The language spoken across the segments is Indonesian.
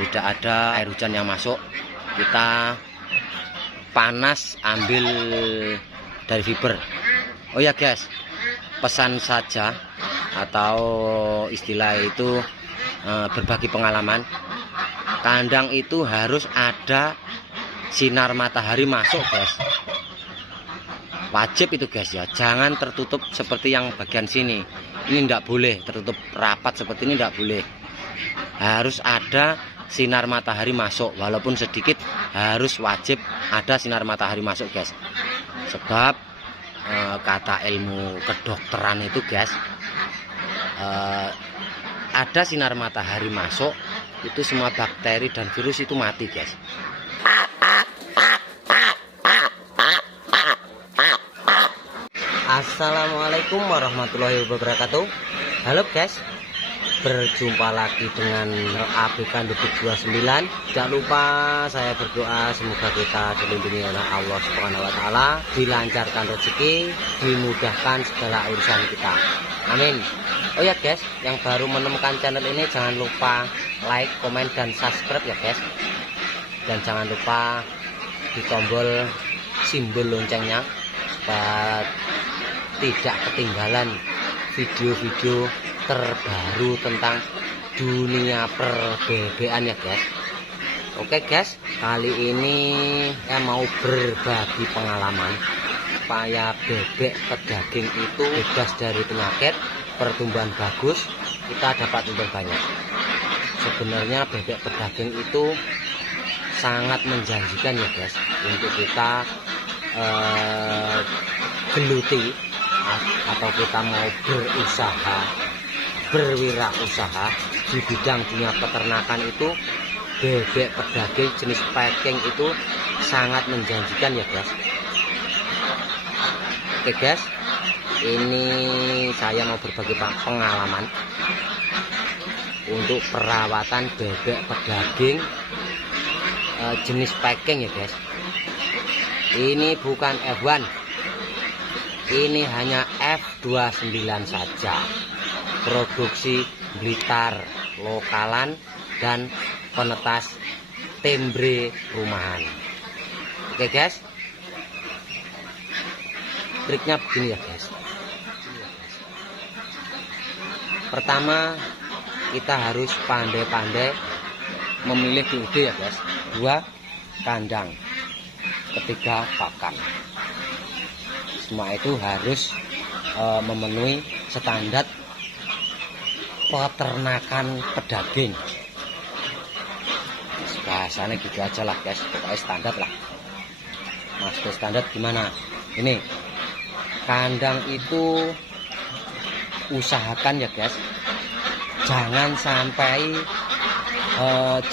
tidak ada air hujan yang masuk. Kita panas ambil dari fiber. Oh ya guys, pesan saja atau istilah itu berbagi pengalaman. Kandang itu harus ada sinar matahari masuk guys, wajib itu guys ya. Jangan tertutup seperti yang bagian sini, ini tidak boleh tertutup rapat seperti ini, tidak boleh. Harus ada sinar matahari masuk, walaupun sedikit harus wajib ada sinar matahari masuk guys. Sebab kata ilmu kedokteran itu guys, ada sinar matahari masuk itu semua bakteri dan virus itu mati guys. Assalamualaikum warahmatullahi wabarakatuh. Halo guys, berjumpa lagi dengan ABK Debit 29. Jangan lupa saya berdoa semoga kita dilindungi oleh Allah Subhanahu wa taala, dilancarkan rezeki, dimudahkan segala urusan kita. Amin. Oh ya guys, yang baru menemukan channel ini jangan lupa like, komen dan subscribe ya guys. Dan jangan lupa di tombol simbol loncengnya supaya tidak ketinggalan video-video terbaru tentang dunia per-BB-an ya guys. Oke guys, kali ini saya mau berbagi pengalaman supaya bebek pedaging itu bebas dari penyakit, pertumbuhan bagus, kita dapat untung banyak. Sebenarnya bebek pedaging itu sangat menjanjikan ya guys untuk kita geluti atau kita mau berusaha, berwirausaha di bidang dunia peternakan. Itu bebek pedaging jenis packing itu sangat menjanjikan ya guys. Oke guys, ini saya mau berbagi pengalaman untuk perawatan bebek pedaging jenis packing ya guys. Ini bukan F1, ini hanya F29 saja, produksi Blitar lokalan dan penetas tembre rumahan. Oke guys, triknya begini ya guys. Pertama, kita harus pandai-pandai memilih BUD ya guys. 2 kandang, 3 pakan. Semua itu harus memenuhi standar peternakan pedaging. Bahasanya gitu aja lah guys, pokoknya standar lah. Maksud standar gimana? Ini kandang itu usahakan ya guys, jangan sampai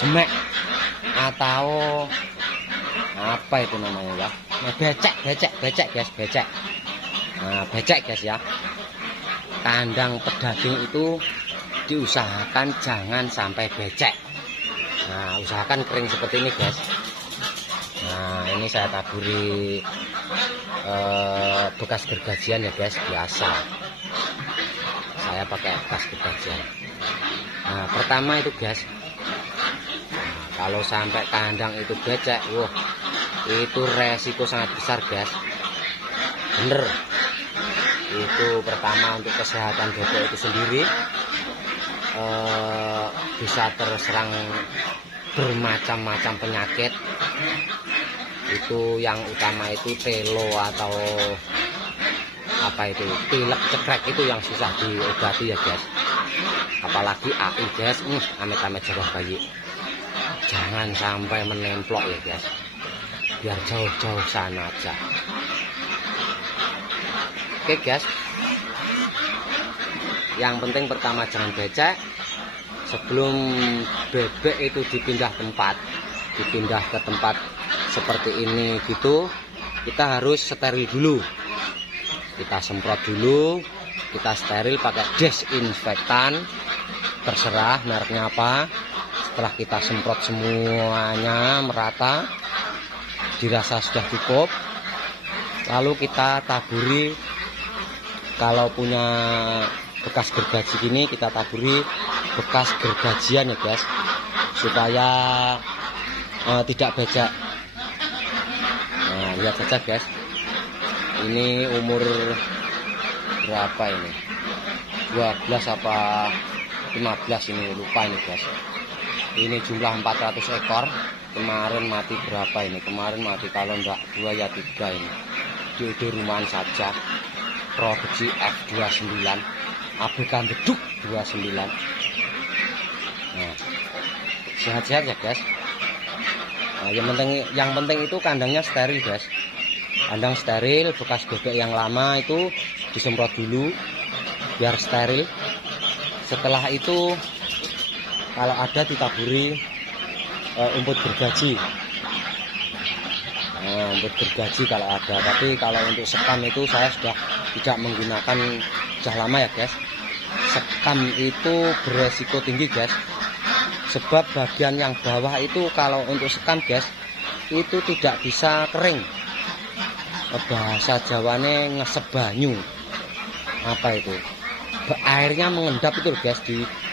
jemek atau apa itu namanya ya, becek guys, becek. Nah, becek guys ya. Kandang pedaging itu diusahakan jangan sampai becek. Nah, usahakan kering seperti ini guys. Nah, ini saya taburi bekas gergajian ya guys, biasa. Saya pakai bekas gergajian. Nah, pertama itu guys, kalau sampai kandang itu becek, wah, itu resiko sangat besar guys. Bener. Itu pertama untuk kesehatan bebek itu sendiri, bisa terserang bermacam-macam penyakit. Itu yang utama itu telo atau apa itu, pilek cekrek itu yang susah diobati ya guys. Apalagi AI guys, amit-amit jawab bayi. Jangan sampai menemplok ya guys, biar jauh-jauh sana aja. Oke guys, yang penting pertama jangan becek. Sebelum bebek itu dipindah ke tempat seperti ini gitu, kita harus steril dulu. Kita semprot dulu, kita steril pakai desinfektan, terserah mereknya apa. Setelah kita semprot semuanya merata, dirasa sudah cukup, lalu kita taburi. Kalau punya bekas gergaji gini, kita taburi bekas gergajian ya guys, supaya tidak becek. Nah, lihat saja guys, ini umur berapa ini, 12 apa 15 ini, lupa ini guys. Ini jumlah 400 ekor. Kemarin mati berapa ini, kemarin mati kalau enggak 2 ya 3 ini. Di rumahan saja, produksi F29, ABK beduk 29. Nah, sehat-sehat ya guys. Nah, yang penting itu kandangnya steril guys. Kandang steril, bekas bebek yang lama itu disemprot dulu biar steril. Setelah itu kalau ada ditaburi umput gergaji. Nah, umput gergaji kalau ada. Tapi kalau untuk sekam itu saya sudah tidak menggunakan, sudah lama ya guys. Sekam itu beresiko tinggi guys. Sebab bagian yang bawah itu kalau untuk sekam guys, itu tidak bisa kering. Bahasa Jawane ngesep banyu. Apa itu? Airnya mengendap itu guys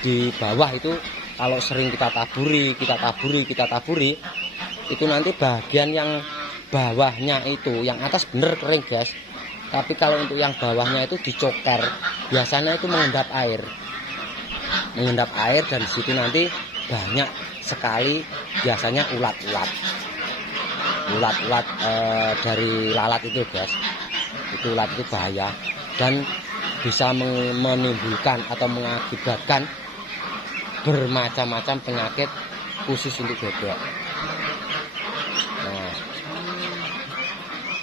di bawah itu. Kalau sering kita taburi, itu nanti bagian yang bawahnya itu, yang atas bener kering guys. Tapi kalau untuk yang bawahnya itu dicoker, biasanya itu mengendap air, dan di situ nanti banyak sekali biasanya ulat-ulat dari lalat itu guys. Itu ulat itu bahaya dan bisa menimbulkan atau mengakibatkan bermacam-macam penyakit khusus untuk bebek. Nah,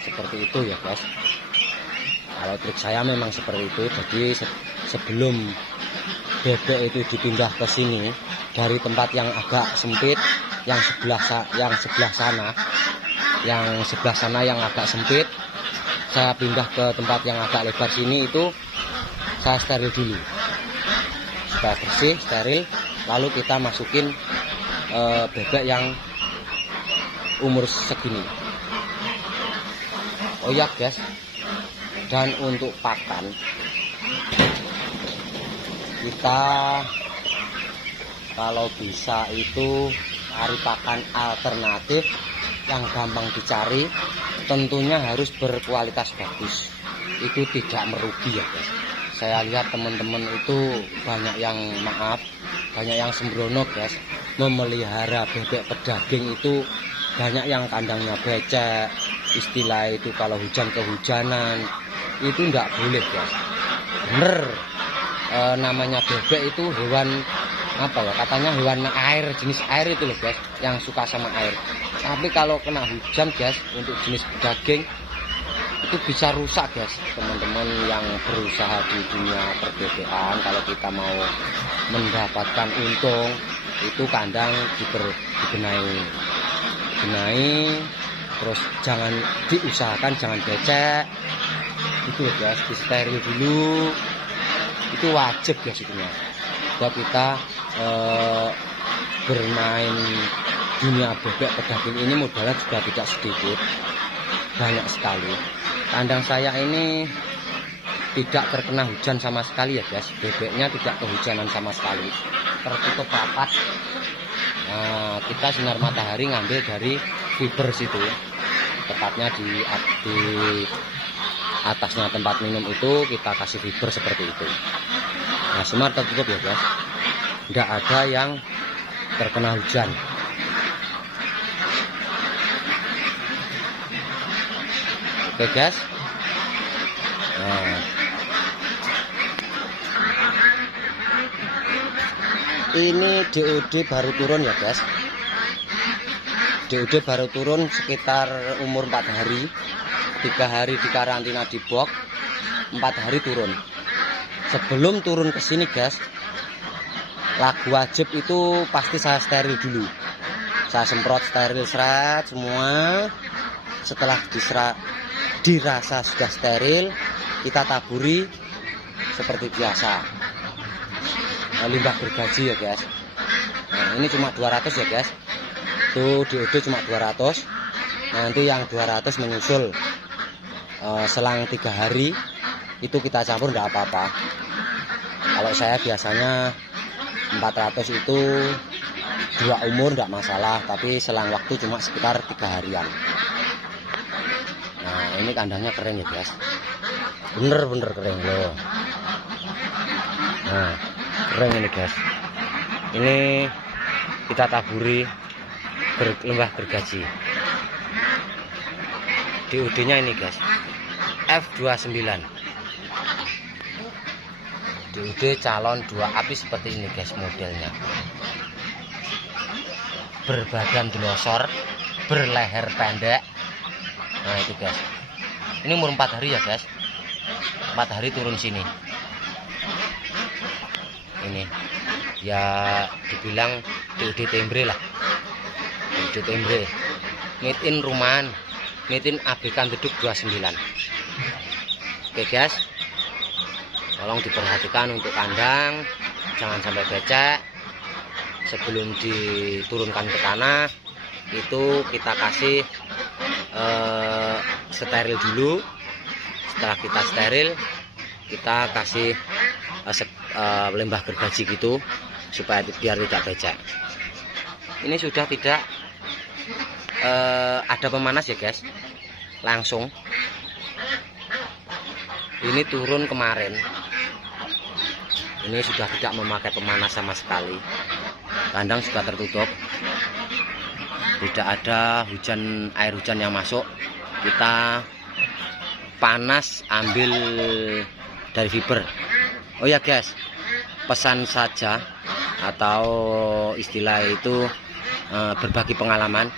seperti itu ya guys. Kalau trik saya memang seperti itu. Jadi sebelum bebek itu dipindah ke sini dari tempat yang agak sempit, yang sebelah sana yang agak sempit, saya pindah ke tempat yang agak lebar sini, itu saya steril dulu supaya bersih, steril. Lalu kita masukin bebek yang umur segini. Oh ya guys, dan untuk pakan kita kalau bisa itu cari pakan alternatif yang gampang dicari, tentunya harus berkualitas bagus. Itu tidak merugi ya guys. Saya lihat teman-teman itu banyak yang banyak yang sembrono guys, memelihara bebek pedaging itu. Banyak yang kandangnya becek, istilah itu kalau hujan kehujanan, itu enggak boleh guys. Bener, namanya bebek itu hewan apa ya, katanya hewan air, jenis air itu loh guys, yang suka sama air. Tapi kalau kena hujan guys, untuk jenis daging itu bisa rusak guys. Teman-teman yang berusaha di dunia perbebekan, kalau kita mau mendapatkan untung, itu kandang dibenahi, terus jangan diusahakan jangan becek itu guys, di steril dulu, itu wajib guys itunya. Kalau kita bermain dunia bebek pedaging ini modalnya juga tidak sedikit, banyak sekali. Kandang saya ini tidak terkena hujan sama sekali ya guys, bebeknya tidak kehujanan sama sekali, tertutup rapat. Nah, kita sinar matahari ngambil dari fiber situ, tepatnya di atasnya tempat minum itu kita kasih fiber seperti itu. Nah, semua tertutup ya guys, tidak ada yang terkena hujan. Oke guys. Nah, ini DOD baru turun ya guys. DOD baru turun sekitar umur 4 hari. 3 hari di karantina di box, 4 hari turun. Sebelum turun ke sini guys, lagu wajib itu pasti saya steril dulu. Saya semprot steril seret semua. Setelah dirasa sudah steril, kita taburi seperti biasa. Limbah gergaji ya guys. Nah, ini cuma 200 ya guys. Tuh DOD cuma 200. Nanti yang 200 menyusul. Selang 3 hari itu kita campur enggak apa-apa. Kalau saya biasanya 400 itu dua umur enggak masalah, tapi selang waktu cuma sekitar 3 harian. Nah, ini kandangnya keren ya guys, bener-bener keren loh. Nah, keren ini guys. Ini kita taburi lembah gergaji. DOD nya ini guys, F29. DOD calon 2 api seperti ini guys modelnya. Berbadan delosor, berleher pendek. Nah itu guys, ini umur 4 hari ya guys, 4 hari turun sini. Ini ya dibilang DOD tembre lah, DOD tembre, made in rumahan, made in ABK Bedug 29. Oke guys, tolong diperhatikan untuk kandang, jangan sampai becek. Sebelum diturunkan ke tanah itu kita kasih steril dulu. Setelah kita steril, kita kasih lembah gergaji gitu supaya biar tidak becek. Ini sudah tidak ada pemanas ya guys, langsung ini turun kemarin. Ini sudah tidak memakai pemanas sama sekali. Kandang sudah tertutup, tidak ada air hujan yang masuk. Kita panas ambil dari fiber. Oh ya guys, pesan saja atau istilah itu berbagi pengalaman.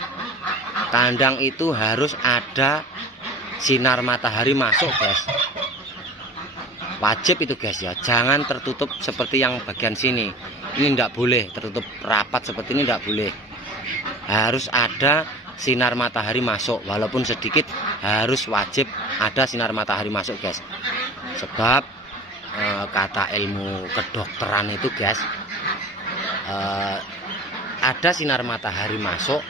Kandang itu harus ada sinar matahari masuk guys, wajib itu guys ya. Jangan tertutup seperti yang bagian sini. Ini tidak boleh tertutup rapat seperti ini, tidak boleh. Harus ada sinar matahari masuk, walaupun sedikit harus wajib ada sinar matahari masuk guys. Sebab kata ilmu kedokteran itu guys, ada sinar matahari masuk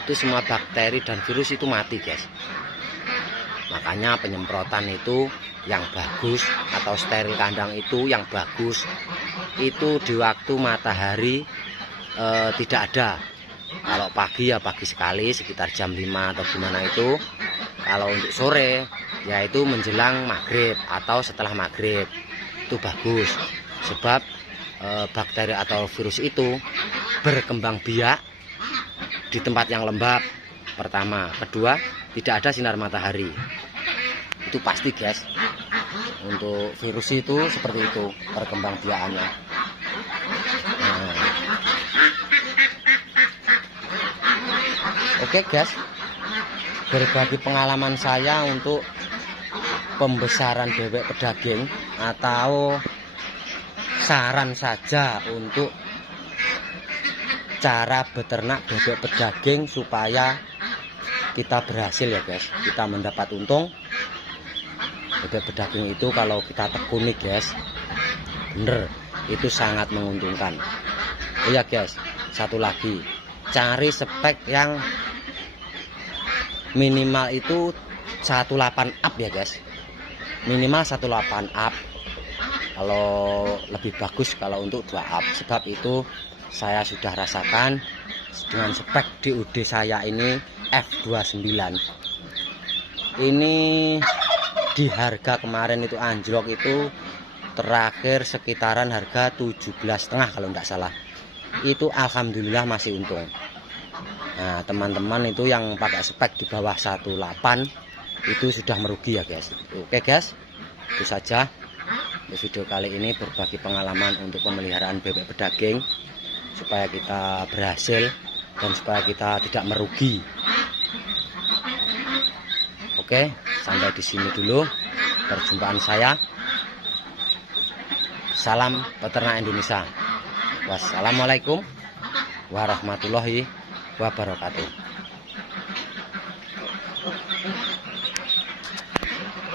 itu semua bakteri dan virus itu mati guys. Makanya penyemprotan itu yang bagus atau steril kandang itu yang bagus itu di waktu matahari tidak ada. Kalau pagi ya pagi sekali sekitar jam 5 atau gimana itu. Kalau untuk sore yaitu menjelang maghrib atau setelah maghrib itu bagus. Sebab bakteri atau virus itu berkembang biak di tempat yang lembab. Pertama, kedua tidak ada sinar matahari. Itu pasti guys. Untuk virus itu seperti itu perkembangbiakannya. Nah. Oke guys, berbagi pengalaman saya untuk pembesaran bebek pedaging atau saran saja untuk cara beternak bebek pedaging supaya kita berhasil ya guys, kita mendapat untung. Bebek pedaging itu kalau kita tekuni guys, bener itu sangat menguntungkan. Iya guys, satu lagi, cari spek yang minimal itu 18 up ya guys, minimal 18 up. Kalau lebih bagus kalau untuk 2 up, sebab itu saya sudah rasakan dengan spek DOD saya ini F29 ini. Di harga kemarin itu anjlok itu terakhir sekitaran harga 17,5 kalau enggak salah. Itu alhamdulillah masih untung. Nah teman-teman itu yang pakai spek di bawah 18 itu sudah merugi ya guys. Oke guys, itu saja video kali ini, berbagi pengalaman untuk pemeliharaan bebek pedaging supaya kita berhasil dan supaya kita tidak merugi. Oke, sampai di sini dulu perjumpaan saya. Salam peternak Indonesia. Wassalamualaikum warahmatullahi wabarakatuh.